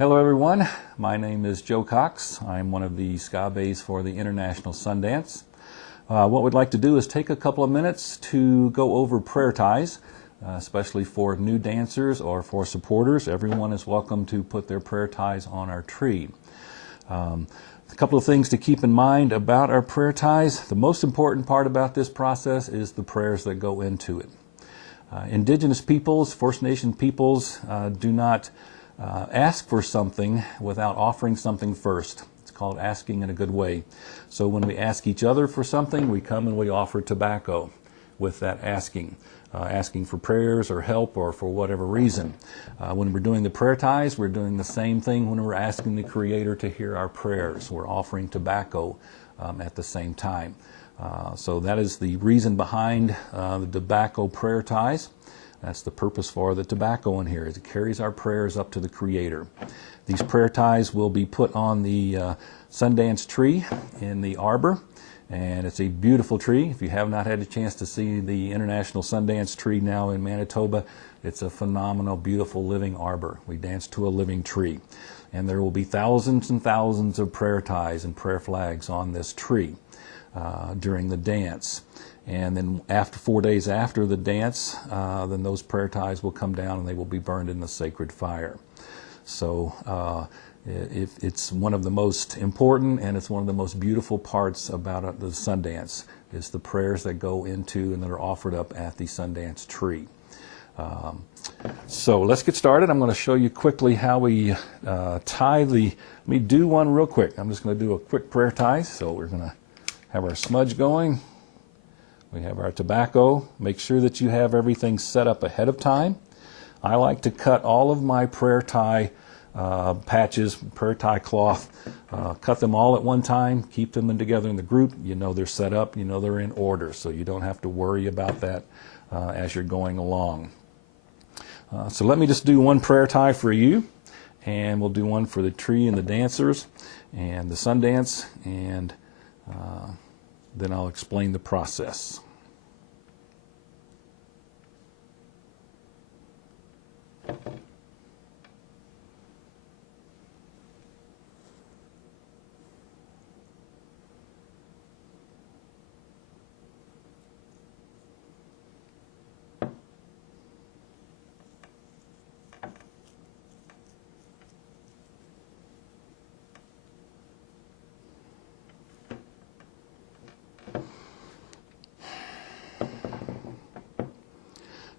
Hello everyone, my name is Joe Cox. I'm one of the ska bays for the International Sundance. What we'd like to do is take a couple of minutes to go over prayer ties, especially for new dancers or for supporters. Everyone is welcome to put their prayer ties on our tree. A couple of things to keep in mind about our prayer ties. The most important part about this process is the prayers that go into it. Indigenous peoples, First Nation peoples, do not ask for something without offering something first. It's called asking in a good way. So when we ask each other for something, we come and we offer tobacco with that asking for prayers or help or for whatever reason. When we're doing the prayer ties, we're doing the same thing when we're asking the Creator to hear our prayers. We're offering tobacco at the same time. So that is the reason behind the tobacco prayer ties. That's the purpose for the tobacco in here, is it carries our prayers up to the Creator. These prayer ties will be put on the Sundance tree in the arbor, and it's a beautiful tree. If you have not had a chance to see the International Sundance tree now in Manitoba, it's a phenomenal, beautiful living arbor. We dance to a living tree. And there will be thousands and thousands of prayer ties and prayer flags on this tree during the dance. And then 4 days after the dance, then those prayer ties will come down and they will be burned in the sacred fire. So it's one of the most important and it's one of the most beautiful parts about the Sundance is the prayers that go into and that are offered up at the Sundance tree. So let's get started. I'm going to show you quickly how we tie let me do one real quick. I'm just going to do a quick prayer tie. So we're going to have our smudge going. We have our tobacco. Make sure that you have everything set up ahead of time. I like to cut all of my prayer tie patches, prayer tie cloth, cut them all at one time, keep them together in the group. You know they're set up, you know they're in order, so you don't have to worry about that as you're going along. So let me just do one prayer tie for you, and we'll do one for the tree and the dancers and the Sundance, and then I'll explain the process.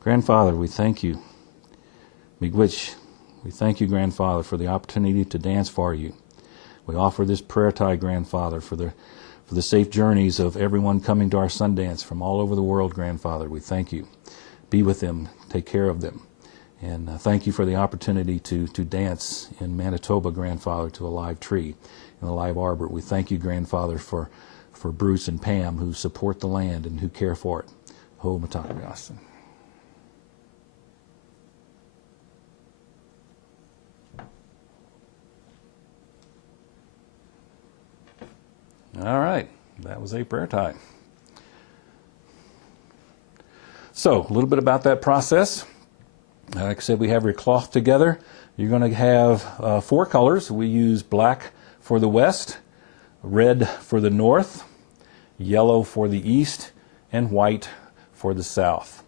Grandfather, we thank you. Miigwech, we thank you, Grandfather, for the opportunity to dance for you. We offer this prayer tie, Grandfather, for the safe journeys of everyone coming to our Sundance from all over the world, Grandfather. We thank you. Be with them. Take care of them. And thank you for the opportunity to dance in Manitoba, Grandfather, to a live tree in a live arbor. We thank you, Grandfather, for Bruce and Pam who support the land and who care for it. Ho Matakayasan. All right, that was a prayer tie. So, a little bit about that process. Like I said, we have your cloth together. You're going to have 4 colors. We use black for the west, red for the north, yellow for the east, and white for the south.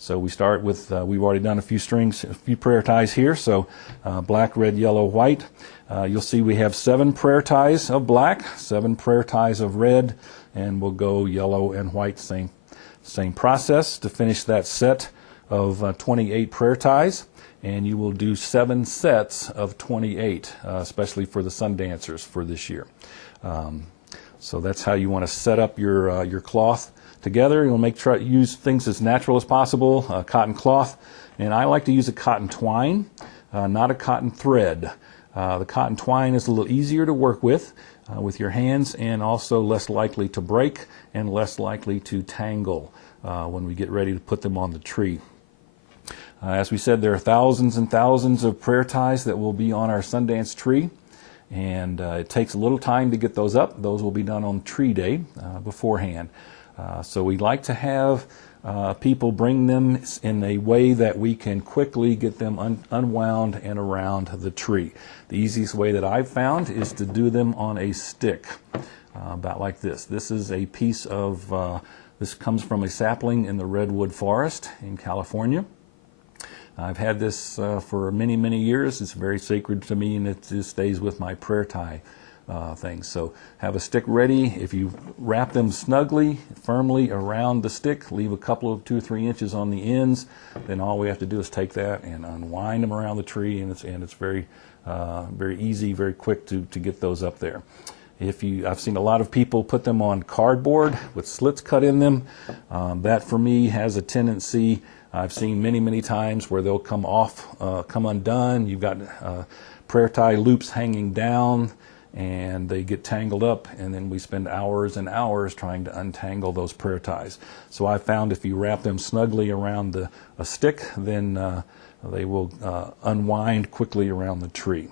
So we start with, we've already done a few prayer ties here, so black, red, yellow, white. You'll see we have 7 prayer ties of black, 7 prayer ties of red, and we'll go yellow and white, same process to finish that set of 28 prayer ties. And you will do 7 sets of 28, especially for the Sundancers for this year. So that's how you want to set up your cloth together. You'll use things as natural as possible, cotton cloth, and I like to use a cotton twine, not a cotton thread. The cotton twine is a little easier to work with your hands, and also less likely to break and less likely to tangle when we get ready to put them on the tree. As we said, there are thousands and thousands of prayer ties that will be on our Sundance tree, and it takes a little time to get those up. Those will be done on tree day beforehand. So we like to have people bring them in a way that we can quickly get them unwound and around the tree. The easiest way that I've found is to do them on a stick, about like this. This is a piece of, this comes from a sapling in the redwood forest in California. I've had this for many, many years. It's very sacred to me, and it just stays with my prayer tie things. So have a stick ready. If you wrap them snugly, firmly around the stick, leave a couple of 2 or 3 inches on the ends, then all we have to do is take that and unwind them around the tree, and it's very very easy, very quick to get those up there. I've seen a lot of people put them on cardboard with slits cut in them. That for me has a tendency, I've seen many, many times, where they'll come off, come undone. You've got prayer tie loops hanging down, and they get tangled up, and then we spend hours and hours trying to untangle those prayer ties. So I found if you wrap them snugly around a stick, then they will unwind quickly around the tree.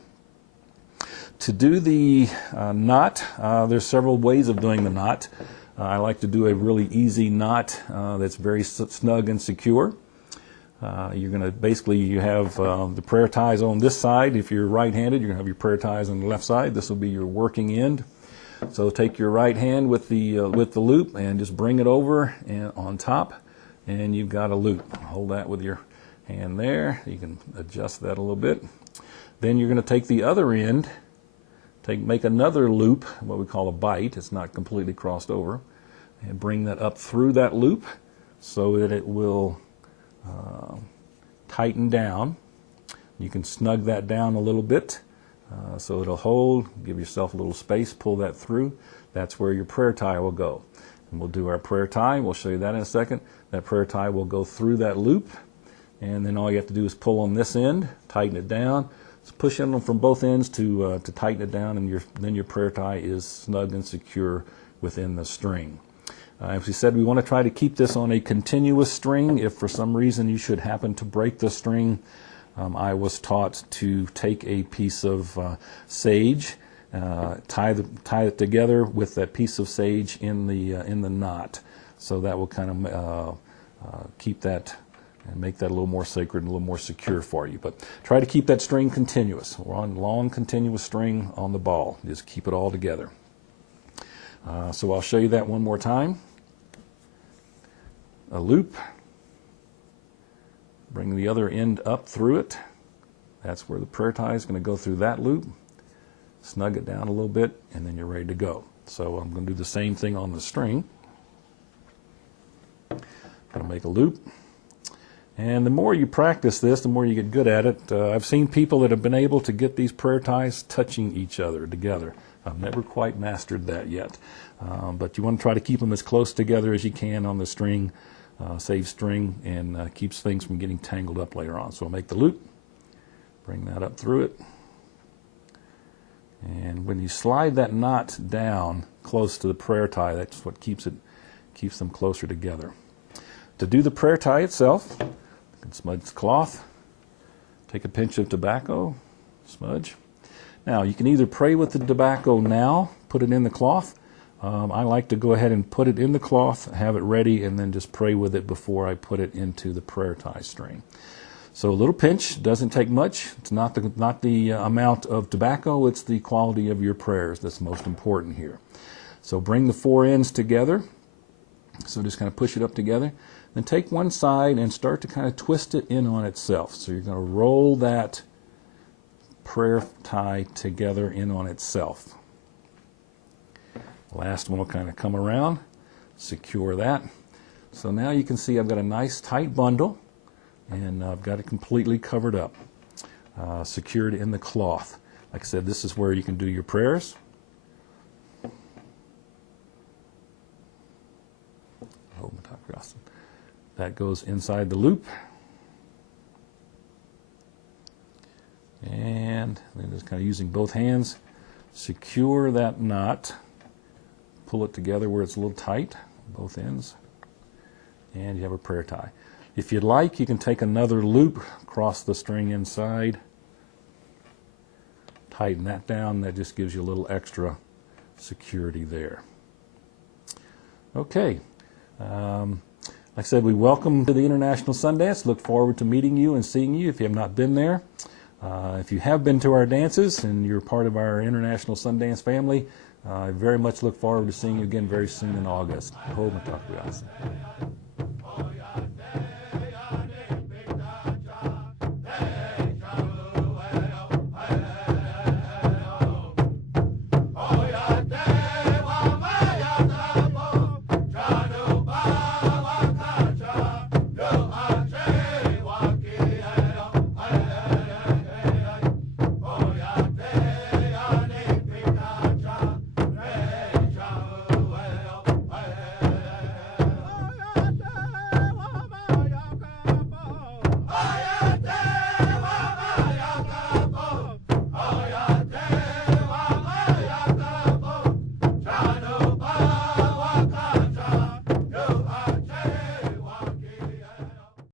To do the knot, there's several ways of doing the knot. I like to do a really easy knot that's very snug and secure. You're going to basically, you have the prayer ties on this side. If you're right-handed, you're going to have your prayer ties on the left side. This will be your working end. So take your right hand with the loop and just bring it over and on top, and you've got a loop. Hold that with your hand there. You can adjust that a little bit. Then you're going to take the other end, make another loop, what we call a bite. It's not completely crossed over, and bring that up through that loop so that it will tighten down. You can snug that down a little bit so it'll hold. Give yourself a little space, pull that through. That's where your prayer tie will go. And we'll do our prayer tie. We'll show you that in a second. That prayer tie will go through that loop, and then all you have to do is pull on this end, tighten it down. Push in them from both ends to tighten it down, and then your prayer tie is snug and secure within the string. As we said, we want to try to keep this on a continuous string. If for some reason you should happen to break the string, I was taught to take a piece of sage, tie it together with that piece of sage in the knot. So that will kind of keep that and make that a little more sacred and a little more secure for you. But try to keep that string continuous. We're on long continuous string on the ball. Just keep it all together. So I'll show you that one more time. A loop. Bring the other end up through it. That's where the prayer tie is going to go through that loop. Snug it down a little bit, and then you're ready to go. So I'm going to do the same thing on the string. I'm going to make a loop. And the more you practice this, the more you get good at it. I've seen people that have been able to get these prayer ties touching each other together. I've never quite mastered that yet. But you want to try to keep them as close together as you can on the string, save string, and keeps things from getting tangled up later on. So I'll make the loop, bring that up through it. And when you slide that knot down close to the prayer tie, that's what keeps them closer together. To do the prayer tie itself, you can smudge the cloth, take a pinch of tobacco, smudge. Now, you can either pray with the tobacco now, put it in the cloth. I like to go ahead and put it in the cloth, have it ready, and then just pray with it before I put it into the prayer tie string. So a little pinch, doesn't take much. It's not the amount of tobacco, it's the quality of your prayers that's most important here. So bring the four ends together. So just kind of push it up together. Then take one side and start to kind of twist it in on itself. So you're going to roll that prayer tie together in on itself. Last one will kind of come around, secure that. So now you can see I've got a nice tight bundle, and I've got it completely covered up, secured in the cloth. Like I said, this is where you can do your prayers. That goes inside the loop. And then just kind of using both hands, secure that knot, pull it together where it's a little tight, both ends, and you have a prayer tie. If you'd like, you can take another loop across the string inside, tighten that down. That just gives you a little extra security there. Okay. Like I said, we welcome to the International Sundance. Look forward to meeting you and seeing you if you have not been there. If you have been to our dances and you're part of our International Sundance family, I very much look forward to seeing you again very soon in August.